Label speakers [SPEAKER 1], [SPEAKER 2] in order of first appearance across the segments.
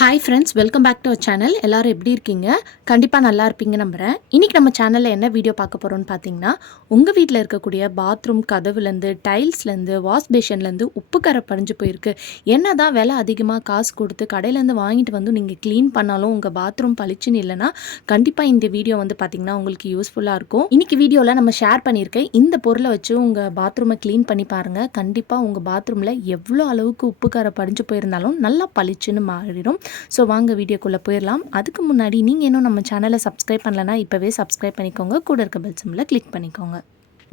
[SPEAKER 1] Hi friends welcome back to our channel எல்லோரும் எப்படி இருக்கீங்க? கண்டிப்பாக நல்லா இருப்பீங்க நம்புகிறேன் இன்றைக்கி நம்ம சேனலில் என்ன வீடியோ பார்க்க போகிறோம்னு பார்த்தீங்கன்னா உங்கள் வீட்டில் இருக்கக்கூடிய பாத்ரூம் கதவுலேருந்து டைல்ஸ்லேருந்து வாஷ் பேஷன்லேருந்து உப்பு கரை பறிஞ்சு போயிருக்கு. என்ன தான் விலை அதிகமாக காசு கொடுத்து கடையிலேருந்து வாங்கிட்டு வந்து நீங்கள் க்ளீன் பண்ணாலும் உங்கள் பாத்ரூம் பளிச்சுன்னு இல்லைன்னா கண்டிப்பாக இந்த வீடியோ வந்து பார்த்திங்கன்னா உங்களுக்கு யூஸ்ஃபுல்லாக இருக்கும். இன்றைக்கி வீடியோவில் நம்ம ஷேர் பண்ணியிருக்கேன் இந்த பொருளை வச்சு உங்கள் பாத்ரூமை க்ளீன் பண்ணி பாருங்கள் கண்டிப்பாக உங்கள் பாத்ரூமில் எவ்வளோ அளவுக்கு உப்பு கரை பறிஞ்சு போயிருந்தாலும் நல்லா பளிச்சுன்னு மாறிடும். ஸோ வாங்க வீடியோக்குள்ளே போயிடலாம் அதுக்கு முன்னாடி நீங்கள் இன்னும் நம்ம சேனலை சப்ஸ்கிரைப் பண்ணலனா இப்போவே சப்ஸ்கிரைப் பண்ணிக்கோங்க. கூட இருக்க பெல் சிம்மில் கிளிக் பண்ணிக்கோங்க.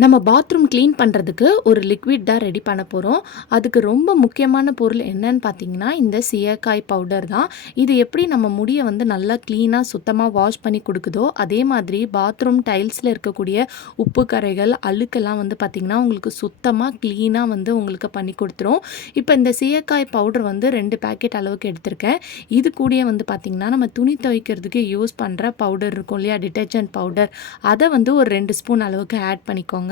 [SPEAKER 1] நம்ம பாத்ரூம் க்ளீன் பண்ணுறதுக்கு ஒரு லிக்விட் தான் ரெடி பண்ண போகிறோம் அதுக்கு ரொம்ப முக்கியமான பொருள் என்னன்னு பார்த்தீங்கன்னா இந்த சீயக்காய் பவுடர் தான். இது எப்படி நம்ம முடியை வந்து நல்லா க்ளீனாக சுத்தமாக வாஷ் பண்ணி கொடுக்குதோ அதே மாதிரி பாத்ரூம் டைல்ஸில் இருக்கக்கூடிய உப்பு கரைகள் அழுக்கெல்லாம் வந்து பார்த்திங்கன்னா உங்களுக்கு சுத்தமாக க்ளீனாக வந்து உங்களுக்கு பண்ணி கொடுத்துரும். இப்போ இந்த சீயக்காய் பவுடர் வந்து ரெண்டு பேக்கெட் அளவுக்கு எடுத்திருக்கேன். இது கூடயே வந்து பார்த்திங்கன்னா நம்ம துணி துவைக்கிறதுக்கு யூஸ் பண்ணுற பவுடர் இருக்கும் இல்லையா டிட்டர்ஜென்ட் பவுடர் அதை வந்து ஒரு ரெண்டு ஸ்பூன் அளவுக்கு ஆட் பண்ணிக்கோங்க.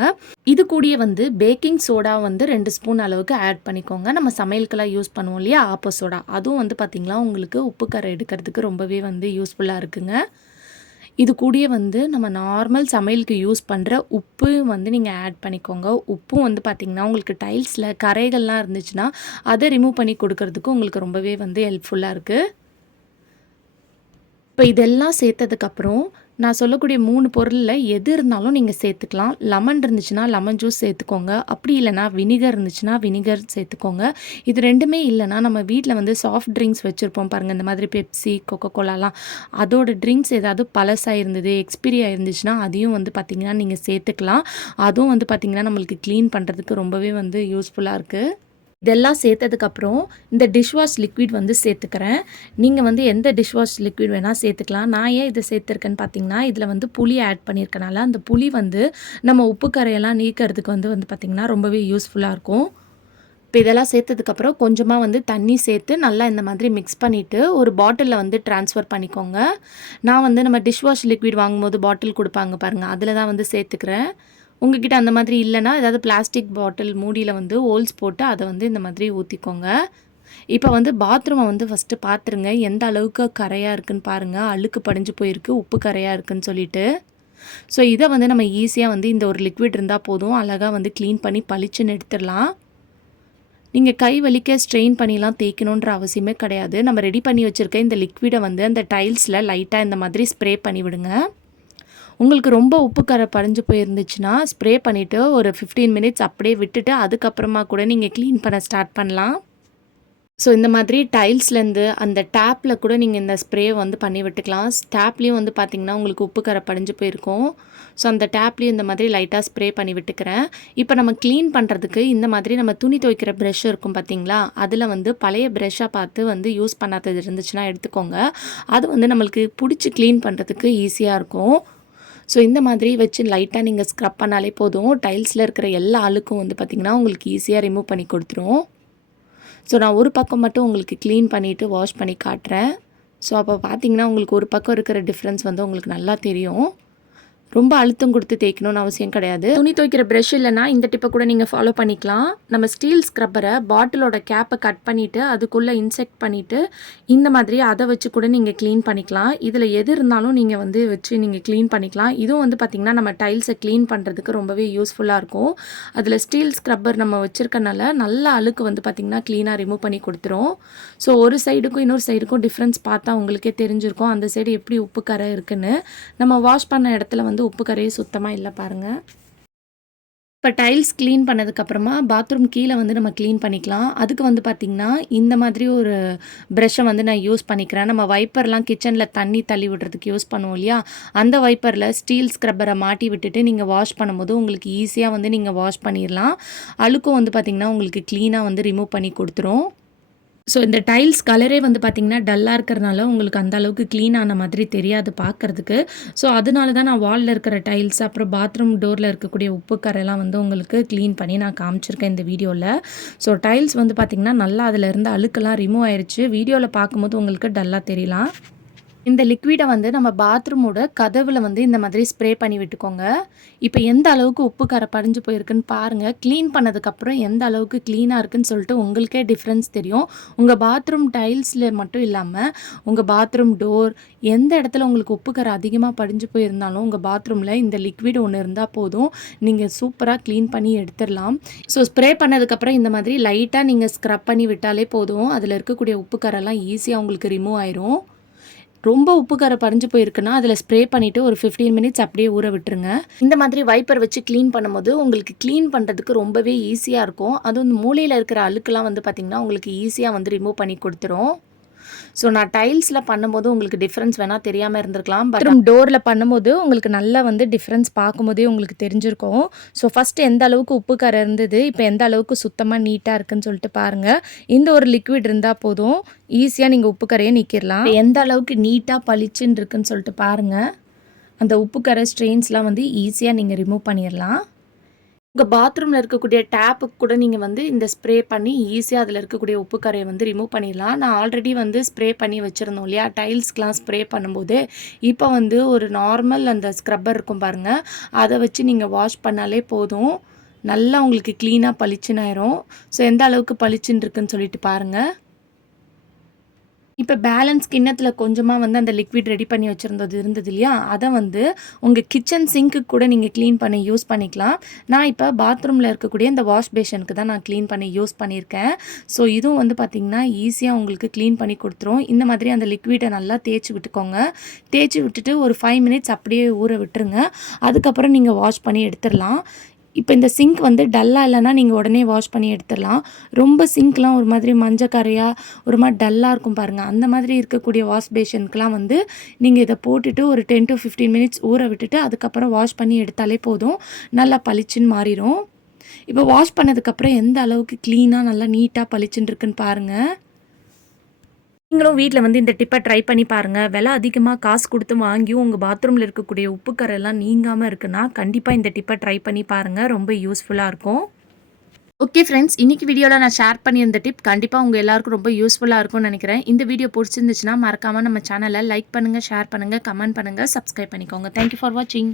[SPEAKER 1] இது கூடிய வந்து பேக்கிங் சோடா வந்து ரெண்டு ஸ்பூன் அளவுக்கு ஆட் பண்ணிக்கோங்க. நம்ம சமையலுக்கெல்லாம் யூஸ் பண்ணுவோம் இல்லையா? ஆப்போ சோடா அதுவும் வந்து பார்த்திங்களா உங்களுக்கு உப்பு கரை எடுக்கிறதுக்கு ரொம்பவே வந்து யூஸ்ஃபுல்லாக இருக்குங்க. இது கூடயே வந்து நம்ம நார்மல் சமையலுக்கு யூஸ் பண்ணுற உப்பு வந்து நீங்கள் ஆட் பண்ணிக்கோங்க. உப்பும் வந்து பார்த்திங்கன்னா உங்களுக்கு டைல்ஸில் கரைகள்லாம் இருந்துச்சுன்னா அதை ரிமூவ் பண்ணி கொடுக்கறதுக்கு உங்களுக்கு ரொம்பவே வந்து ஹெல்ப்ஃபுல்லாக இருக்குது இப்போ இதெல்லாம் சேர்த்ததுக்கப்புறம் நான் சொல்லக்கூடிய மூணு பொருளில் எது இருந்தாலும் நீங்கள் சேர்த்துக்கலாம். லெமன் இருந்துச்சுன்னா லெமன் ஜூஸ் சேர்த்துக்கோங்க. அப்படி இல்லைனா வினிகர் இருந்துச்சுன்னா வினிகர் சேர்த்துக்கோங்க. இது ரெண்டுமே இல்லைனா நம்ம வீட்டில் வந்து சாஃப்ட் ட்ரிங்க்ஸ் வச்சுருப்போம் பாருங்கள் இந்த மாதிரி பெப்சி கொக்கோ கோலாலாம் அதோட ட்ரிங்க்ஸ் ஏதாவது பழசாக இருந்தது எக்ஸ்பிரி ஆயிருந்துச்சுன்னா அதையும் வந்து பார்த்திங்கன்னா நீங்கள் சேர்த்துக்கலாம். அதுவும் வந்து பார்த்திங்கன்னா நம்மளுக்கு க்ளீன் பண்ணுறதுக்கு ரொம்பவே வந்து யூஸ்ஃபுல்லாக இருக்குது இதெல்லாம் சேர்த்ததுக்கப்புறம் இந்த டிஷ்வாஷ் லிக்விட் வந்து சேர்த்துக்கிறேன். நீங்கள் வந்து எந்த டிஷ்வாஷ் லிக்விட் வேணால் சேர்த்துக்கலாம். நான் ஏன் இதை சேர்த்துருக்கேன்னு பார்த்தீங்கன்னா இதில் வந்து புளி ஆட் பண்ணியிருக்கனால அந்த புளி வந்து நம்ம உப்பு கரையெல்லாம் நீக்கிறதுக்கு வந்து வந்து பார்த்திங்கன்னா ரொம்பவே யூஸ்ஃபுல்லாக இருக்கும். இப்போ இதெல்லாம் சேர்த்ததுக்கப்புறம் கொஞ்சமாக வந்து தண்ணி சேர்த்து நல்லா இந்த மாதிரி மிக்ஸ் பண்ணிவிட்டு ஒரு பாட்டிலில் வந்து ட்ரான்ஸ்ஃபர் பண்ணிக்கோங்க. நான் வந்து நம்ம டிஷ்வாஷ் லிக்விட் வாங்கும்போது பாட்டில் கொடுப்பாங்க பாருங்கள் அதில் தான் வந்து சேர்த்துக்கிறேன். உங்ககிட்ட அந்த மாதிரி இல்லைன்னா ஏதாவது பிளாஸ்டிக் பாட்டில் மூடியில் வந்து ஹோல்ஸ் போட்டு அதை வந்து இந்த மாதிரி ஊற்றிக்கோங்க இப்போ வந்து பாத்ரூமை வந்து ஃபஸ்ட்டு பார்த்துருங்க எந்த அளவுக்கு கரையாக இருக்குதுன்னு பாருங்கள் அழுக்கு படிஞ்சு போயிருக்கு. உப்பு கரையாக இருக்குதுன்னு சொல்லிட்டு. ஸோ இதை வந்து நம்ம ஈஸியாக வந்து இந்த ஒரு லிக்விட் இருந்தால் போதும். அழகாக வந்து க்ளீன் பண்ணி பளிச்சுன்னு எடுத்துடலாம். நீங்கள் கை வலிக்க ஸ்ட்ரெயின் பண்ணிலாம் தேய்க்கணுன்ற அவசியமே கிடையாது. நம்ம ரெடி பண்ணி வச்சுருக்க இந்த லிக்விடை வந்து அந்த டைல்ஸில் லைட்டாக இந்த மாதிரி ஸ்ப்ரே பண்ணி விடுங்க உங்களுக்கு ரொம்ப உப்பு கரை படிஞ்சு போயிருந்துச்சுன்னா ஸ்ப்ரே பண்ணிவிட்டு ஒரு ஃபிஃப்டீன் மினிட்ஸ் அப்படியே விட்டுட்டு அதுக்கப்புறமா கூட நீங்கள் க்ளீன் பண்ண ஸ்டார்ட் பண்ணலாம். ஸோ இந்த மாதிரி டைல்ஸ்லேருந்து அந்த டேப்பில் கூட நீங்கள் இந்த ஸ்ப்ரே வந்து பண்ணி விட்டுக்கலாம். டேப்லேயும் வந்து பார்த்திங்கன்னா உங்களுக்கு உப்பு கரை படிஞ்சு போயிருக்கும். ஸோ அந்த டேப்லேயும் இந்த மாதிரி லைட்டாக ஸ்ப்ரே பண்ணி விட்டுக்கிறேன். இப்போ நம்ம க்ளீன் பண்ணுறதுக்கு இந்த மாதிரி நம்ம துணி துவைக்கிற ப்ரெஷ் இருக்கும் பார்த்தீங்களா அதில் வந்து பழைய ப்ரெஷ்ஷாக பார்த்து வந்து யூஸ் பண்ணாதது இருந்துச்சுன்னா எடுத்துக்கோங்க. அது வந்து நம்மளுக்கு பிடிச்சி க்ளீன் பண்ணுறதுக்கு ஈஸியாக இருக்கும். ஸோ இந்த மாதிரி வச்சு லைட்டாக நீங்கள் ஸ்க்ரப் பண்ணாலே போதும். டைல்ஸில் இருக்கிற எல்லா அழுக்கும் வந்து பார்த்திங்கன்னா உங்களுக்கு ஈஸியாக ரிமூவ் பண்ணி கொடுத்துரும். ஸோ நான் ஒரு பக்கம் மட்டும் உங்களுக்கு க்ளீன் பண்ணிவிட்டு வாஷ் பண்ணி காட்டுறேன். ஸோ அப்போ பார்த்தீங்கன்னா உங்களுக்கு ஒரு பக்கம் இருக்கிற டிஃப்ரென்ஸ் வந்து உங்களுக்கு நல்லா தெரியும். ரொம்ப அழுத்தம் கொடுத்து தேய்க்கணும்னு அவசியம் கிடையாது. துணி துவைக்கிற ப்ரஷ் இல்லைனா இந்த டிப்பை கூட நீங்கள் ஃபாலோ பண்ணிக்கலாம். நம்ம ஸ்டீல் ஸ்க்ரப்பரை பாட்டிலோட கேப்பை கட் பண்ணிவிட்டு அதுக்குள்ளே இன்செக்ட் பண்ணிவிட்டு இந்த மாதிரி அதை வச்சு கூட நீங்கள் க்ளீன் பண்ணிக்கலாம். இதில் எது இருந்தாலும் நீங்கள் வந்து வச்சு நீங்கள் க்ளீன் பண்ணிக்கலாம். இதுவும் வந்து பார்த்திங்கன்னா நம்ம டைல்ஸை க்ளீன் பண்ணுறதுக்கு ரொம்பவே யூஸ்ஃபுல்லாக இருக்கும். அதில் ஸ்டீல் ஸ்க்ரப்பர் நம்ம வச்சுருக்கனால நல்ல அழுக்கு வந்து பார்த்திங்கன்னா க்ளீனாக ரிமூவ் பண்ணி கொடுத்துரும். ஸோ ஒரு சைடுக்கும் இன்னொரு சைடுக்கும் டிஃப்ரென்ஸ் பார்த்தா உங்களுக்கே தெரிஞ்சிருக்கும். அந்த சைடு எப்படி உப்பு கரை இருக்குன்னு. நம்ம வாஷ் பண்ண இடத்துல வந்து உப்பு கரையே சுத்தமாக இல்லை பாருங்கள் இப்போ டைல்ஸ் க்ளீன் பண்ணதுக்கப்புறமா பாத்ரூம் கீழே வந்து நம்ம க்ளீன் பண்ணிக்கலாம். அதுக்கு வந்து பார்த்திங்கன்னா இந்த மாதிரி ஒரு ப்ரெஷ்ஷை வந்து நான் யூஸ் பண்ணிக்கிறேன். நம்ம வைப்பர்லாம் கிச்சனில் தண்ணி தள்ளி விடுறதுக்கு யூஸ் பண்ணுவோம் இல்லையா? அந்த வைப்பரில் ஸ்டீல் ஸ்க்ரப்பரை மாட்டி விட்டுட்டு நீங்கள் வாஷ் பண்ணும்போது உங்களுக்கு ஈஸியாக வந்து நீங்கள் வாஷ் பண்ணிடலாம் அழுக்கும் வந்து பார்த்திங்கன்னா உங்களுக்கு க்ளீனாக வந்து ரிமூவ் பண்ணி கொடுத்துரும். ஸோ இந்த டைல்ஸ் கலரே வந்து பார்த்திங்கன்னா டல்லாக இருக்கிறனால உங்களுக்கு அந்த அளவுக்கு க்ளீன் ஆன மாதிரி தெரியாது பார்க்குறதுக்கு ஸோ அதனால தான் நான் வாலில் இருக்கிற டைல்ஸ் அப்புறம் பாத்ரூம் டோரில் இருக்கக்கூடிய உப்பு கரையெல்லாம் வந்து உங்களுக்கு க்ளீன் பண்ணி நான் காமிச்சிருக்கேன் இந்த வீடியோவில் ஸோ டைல்ஸ் வந்து பார்த்திங்கன்னா நல்லா அதில் இருந்து அழுக்கெல்லாம் ரிமூவ் ஆயிடுச்சு வீடியோவில் பார்க்கும்போது உங்களுக்கு டல்லாக தெரியலாம். இந்த லிக்விடை வந்து நம்ம பாத்ரூமோட கதவில் வந்து இந்த மாதிரி ஸ்ப்ரே பண்ணி விட்டுக்கோங்க. இப்போ எந்த அளவுக்கு உப்பு கரை படிஞ்சு போயிருக்குன்னு பாருங்கள் க்ளீன் பண்ணதுக்கப்புறம் எந்த அளவுக்கு க்ளீனாக இருக்குன்னு சொல்லிட்டு உங்களுக்கே டிஃப்ரென்ஸ் தெரியும். உங்கள் பாத்ரூம் டைல்ஸில் மட்டும் இல்லாமல் உங்கள் பாத்ரூம் டோர் எந்த இடத்துல உங்களுக்கு உப்பு கரை அதிகமாக படிஞ்சு போயிருந்தாலும் உங்கள் பாத்ரூமில் இந்த லிக்விட் ஒன்று இருந்தால் போதும். நீங்கள் சூப்பராக க்ளீன் பண்ணி எடுத்துடலாம். ஸோ ஸ்ப்ரே பண்ணதுக்கப்புறம் இந்த மாதிரி லைட்டாக நீங்கள் ஸ்க்ரப் பண்ணி விட்டாலே போதும். அதில் இருக்கக்கூடிய உப்பு கரெல்லாம் ஈஸியாக உங்களுக்கு ரிமூவ் ஆயிரும். ரொம்ப உப்பு கரை பறிஞ்சு போயிருக்குன்னா அதில் ஸ்ப்ரே பண்ணிவிட்டு ஒரு ஃபிஃப்டீன் மினிட்ஸ் அப்படியே ஊற விட்டுருங்க. இந்த மாதிரி வைப்பர் வச்சு க்ளீன் பண்ணும்போது உங்களுக்கு க்ளீன் பண்ணுறதுக்கு ரொம்பவே ஈஸியாக இருக்கும். அதுவும் இந்த மூலையில் இருக்கிற அழுக்கெல்லாம் வந்து பார்த்திங்கன்னா உங்களுக்கு ஈஸியாக வந்து ரிமூவ் பண்ணி கொடுத்துரும். ஸோ நான் டைல்ஸில் பண்ணும்போது உங்களுக்கு டிஃப்ரென்ஸ் வேணால் தெரியாமல் இருந்திருக்கலாம் பட் டோரில் பண்ணும்போது உங்களுக்கு நல்லா வந்து டிஃப்ரென்ஸ் பார்க்கும்போதே உங்களுக்கு தெரிஞ்சிருக்கும். ஸோ ஃபஸ்ட்டு எந்த அளவுக்கு உப்பு கரை இருந்தது இப்போ எந்த அளவுக்கு சுத்தமாக நீட்டாக இருக்குன்னு சொல்லிட்டு பாருங்கள் இந்த ஒரு லிக்விட் இருந்தால் போதும். ஈஸியாக நீங்கள் உப்பு கரையை நீக்கிடலாம். எந்த அளவுக்கு நீட்டாக பளிச்சுன்னு இருக்குன்னு சொல்லிட்டு பாருங்கள் அந்த உப்பு கரை ஸ்ட்ரெயின்ஸ்லாம் வந்து ஈஸியாக நீங்கள் ரிமூவ் பண்ணிடலாம். உங்கள் பாத்ரூமில் இருக்கக்கூடிய டேப்புக்கு கூட நீங்கள் வந்து இந்த ஸ்ப்ரே பண்ணி ஈஸியாக அதில் இருக்கக்கூடிய உப்பு கரையை வந்து ரிமூவ் பண்ணிடலாம். நான் ஆல்ரெடி வந்து ஸ்ப்ரே பண்ணி வச்சுருந்தோம் இல்லையா? டைல்ஸ்க்கெலாம் ஸ்ப்ரே பண்ணும்போது இப்போ வந்து ஒரு நார்மல் அந்த ஸ்க்ரப்பர் இருக்கும் பாருங்கள் அதை வச்சு நீங்கள் வாஷ் பண்ணாலே போதும். நல்லா உங்களுக்கு க்ளீனாக பளிச்சுன்னு ஆயிரும். ஸோ எந்த அளவுக்கு பளிச்சுன்னு இருக்குன்னு சொல்லிட்டு பாருங்கள் இப்போ பேலன்ஸ் கிண்ணத்தில் கொஞ்சமாக வந்து அந்த லிக்விட் ரெடி பண்ணி வச்சுருந்தது இருந்தது இல்லையா? அதை வந்து உங்கள் கிச்சன் சிங்க்கு கூட நீங்கள் க்ளீன் பண்ணி யூஸ் பண்ணிக்கலாம். நான் இப்போ பாத்ரூமில் இருக்கக்கூடிய இந்த வாஷ் பேஷனுக்கு தான் நான் க்ளீன் பண்ணி யூஸ் பண்ணியிருக்கேன். ஸோ இதுவும் வந்து பார்த்திங்கன்னா ஈஸியாக உங்களுக்கு க்ளீன் பண்ணி கொடுத்துரும். இந்த மாதிரி அந்த லிக்விடை நல்லா தேய்ச்சி விட்டுக்கோங்க. தேய்ச்சி விட்டுட்டு ஒரு ஃபைவ் மினிட்ஸ் அப்படியே ஊற விட்டுருங்க. அதுக்கப்புறம் நீங்கள் வாஷ் பண்ணி எடுத்துடலாம். இப்போ இந்த சிங்க் வந்து டல்லாக இல்லைன்னா நீங்கள் உடனே வாஷ் பண்ணி எடுத்துடலாம். ரொம்ப சிங்க்லாம் ஒரு மாதிரி மஞ்சக்கரையாக ஒரு மாதிரி டல்லாக இருக்கும் பாருங்கள் அந்த மாதிரி இருக்கக்கூடிய வாஷ் பேஷனுக்குலாம் வந்து நீங்கள் இதை போட்டுட்டு ஒரு டென் டு ஃபிஃப்டீன் மினிட்ஸ் ஊற விட்டுட்டு அதுக்கப்புறம் வாஷ் பண்ணி எடுத்தாலே போதும். நல்லா பளிச்சுன்னு மாறிடும் இப்போ வாஷ் பண்ணதுக்கப்புறம் எந்த அளவுக்கு க்ளீனாக நல்லா நீட்டாக பளிச்சுன்னு இருக்குன்னு பாருங்கள் நீங்களும் வீட்டில் வந்து இந்த டிப்பை ட்ரை பண்ணி பாருங்கள் விலை அதிகமாக காசு கொடுத்து வாங்கியும் உங்கள் பாத்ரூமில் இருக்கக்கூடிய உப்புக்கரெல்லாம் நீங்காமல் இருக்குன்னா கண்டிப்பாக இந்த டிப்பை ட்ரை பண்ணி பாருங்கள் ரொம்ப யூஸ்ஃபுல்லாக இருக்கும். ஓகே ஃப்ரெண்ட்ஸ் இன்றைக்கி வீடியோவில் நான் ஷேர் பண்ணியிருந்த டிப் கண்டிப்பாக உங்கள் எல்லாருக்கும் ரொம்ப யூஸ்ஃபுல்லாக இருக்கும்னு நினைக்கிறேன். இந்த வீடியோ பிடிச்சிருந்துச்சுன்னா மறக்காமல் நம்ம சேனலை லைக் பண்ணுங்கள் ஷேர் பண்ணுங்கள் கமெண்ட் பண்ணுங்கள் சப்ஸ்கிரைப் பண்ணிக்கோங்க. தேங்க்யூ ஃபார் வாட்சிங்